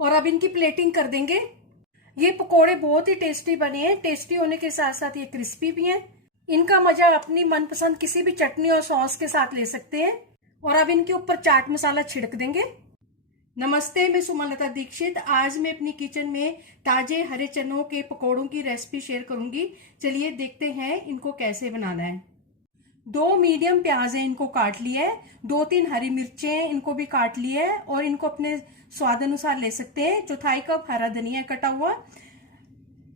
और अब इनकी प्लेटिंग कर देंगे। ये पकोड़े बहुत ही टेस्टी बने हैं। टेस्टी होने के साथ साथ ये क्रिस्पी भी हैं। इनका मजा अपनी मनपसंद किसी भी चटनी और सॉस के साथ ले सकते हैं। और अब इनके ऊपर चाट मसाला छिड़क देंगे। नमस्ते, मैं सुमलता दीक्षित। आज मैं अपनी किचन में ताजे हरे चनों के पकोड़ों की रेसिपी शेयर करूंगी। चलिए देखते हैं इनको कैसे बनाना है। 2 मीडियम प्याज है, इनको काट लिया है। 2-3 हरी मिर्चें हैं, इनको भी काट लिया है और इनको अपने स्वाद अनुसार ले सकते हैं। 1/4 कप हरा धनिया कटा हुआ।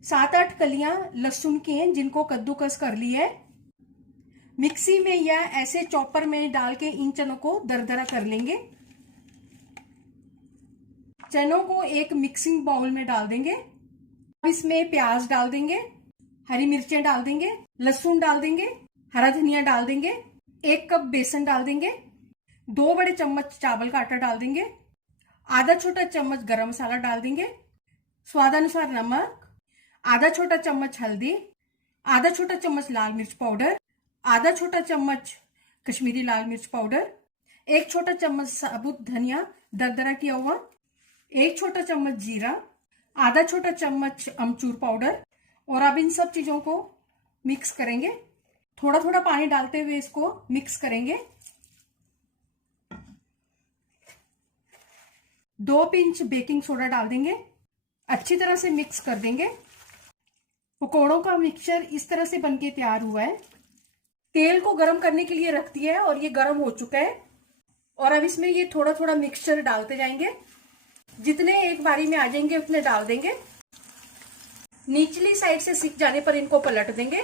7-8 कलियां लहसुन की हैं, जिनको कद्दूकस कर लिया है। मिक्सी में या ऐसे चॉपर में डाल के इन चनों को दरदरा कर लेंगे। चनों को एक मिक्सिंग बाउल में डाल देंगे। इसमें प्याज डाल देंगे, हरी मिर्चें डाल देंगे, लहसुन डाल देंगे, हरा धनिया डाल देंगे, 1 कप बेसन डाल देंगे, 2 बड़े चम्मच चावल का आटा डाल देंगे, आधा छोटा चम्मच गरम मसाला डाल देंगे, स्वादानुसार नमक, आधा छोटा चम्मच हल्दी, आधा छोटा चम्मच लाल मिर्च पाउडर, आधा छोटा चम्मच कश्मीरी लाल मिर्च पाउडर, 1 छोटा चम्मच साबुत धनिया दरदरा किया हुआ, 1 छोटा चम्मच जीरा, आधा छोटा चम्मच अमचूर पाउडर। और अब इन सब चीजों को मिक्स करेंगे। थोड़ा थोड़ा पानी डालते हुए इसको मिक्स करेंगे। 2 पिंच बेकिंग सोडा डाल देंगे। अच्छी तरह से मिक्स कर देंगे। पकोड़ों का मिक्सचर इस तरह से बनके तैयार हुआ है। तेल को गर्म करने के लिए रख दिया है और ये गर्म हो चुका है। और अब इसमें ये थोड़ा थोड़ा मिक्सचर डालते जाएंगे। जितने एक बारी में आ जाएंगे उतने डाल देंगे। निचली साइड से सिक जाने पर इनको पलट देंगे।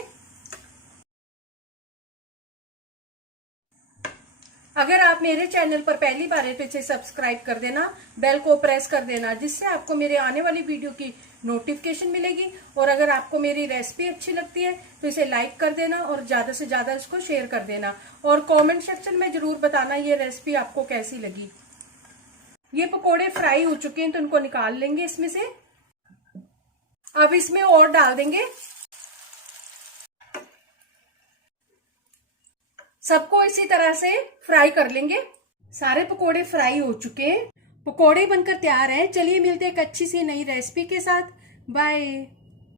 अगर आप मेरे चैनल पर पहली बार हैं तो इसे सब्सक्राइब कर देना, बेल को प्रेस कर देना, जिससे आपको मेरे आने वाली वीडियो की नोटिफिकेशन मिलेगी। और अगर आपको मेरी रेसिपी अच्छी लगती है तो इसे लाइक कर देना और ज्यादा से ज्यादा इसको शेयर कर देना। और कमेंट सेक्शन में जरूर बताना ये रेसिपी आपको कैसी लगी। ये पकोड़े फ्राई हो चुके हैं तो इनको निकाल लेंगे इसमें से। अब इसमें और डाल देंगे। सबको इसी तरह से फ्राई कर लेंगे। सारे पकोड़े फ्राई हो चुके हैं। पकोड़े बनकर तैयार हैं। चलिए मिलते हैं एक अच्छी सी नई रेसिपी के साथ। बाय।